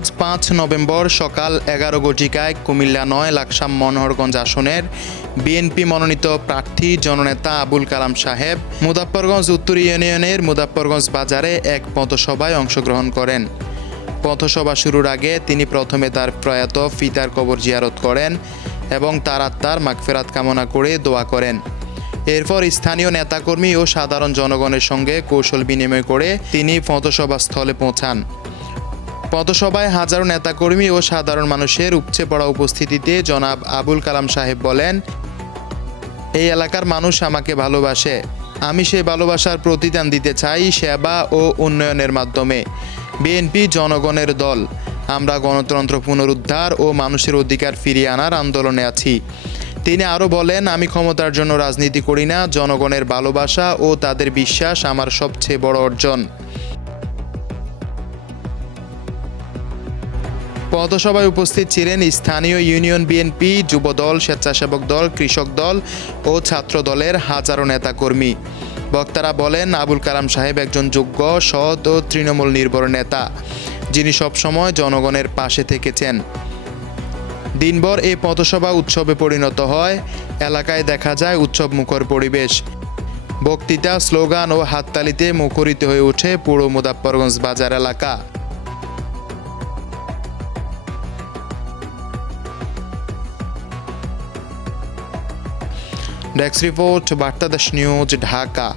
আজ পাঁচ নভেম্বর সকাল এগারো ঘটিকায় কুমিল্লা নয় লাকসাম মনোহরগঞ্জ আসনের বিএনপি মনোনীত প্রার্থী জননেতা আবুল কালাম সাহেব মুদাফরগঞ্জ উত্তর ইউনিয়নের মুদাফরগঞ্জ বাজারে এক পথসভায় অংশগ্রহণ করেন। পথসভা শুরুর আগে তিনি প্রথমে তার প্রয়াত ফিতার কবর জিয়ারত করেন এবং তার আত্মার মাগফেরাত কামনা করে দোয়া করেন। এরপর স্থানীয় নেতাকর্মী ও সাধারণ জনগণের সঙ্গে কৌশল বিনিময় করে তিনি পথসভা স্থলে পৌঁছান। পথসভায় হাজারো নেতাকর্মী ও সাধারণ মানুষের উপচে পড়া উপস্থিতিতে জনাব আবুল কালাম সাহেব বলেন, এই এলাকার মানুষ আমাকে ভালোবাসে। আমি সেই ভালোবাসার প্রতিদান দিতে চাই সেবা ও উন্নয়নের মাধ্যমে। বিএনপি জনগণের দল। আমরা গণতন্ত্র পুনরুদ্ধার ও মানুষের অধিকার ফিরিয়ে আনার আন্দোলনে আছি। তিনি আরও বলেন, আমি ক্ষমতার জন্য রাজনীতি করি না। জনগণের ভালোবাসা ও তাদের বিশ্বাস আমার সবচেয়ে বড় অর্জন। পথসভায় উপস্থিত ছিলেন স্থানীয় ইউনিয়ন বিএনপি, যুবদল, স্বেচ্ছাসেবক দল, কৃষক দল ও ছাত্র দলের হাজারো নেতাকর্মী। বক্তারা বলেন, আবুল কালাম সাহেব একজন যোগ্য, সৎ ও তৃণমূল নির্ভর নেতা, যিনি সবসময় জনগণের পাশে থেকেছেন। দিনভর এই পথসভা উৎসবে পরিণত হয়, এলাকায় দেখা যায় উৎসব মুখর পরিবেশ। বক্তৃতা, স্লোগান ও হাততালিতে মুখরিত হয়ে ওঠে পুরো মুদাফরগঞ্জ বাজার এলাকা। Desk report বার্তাদাস news Dhaka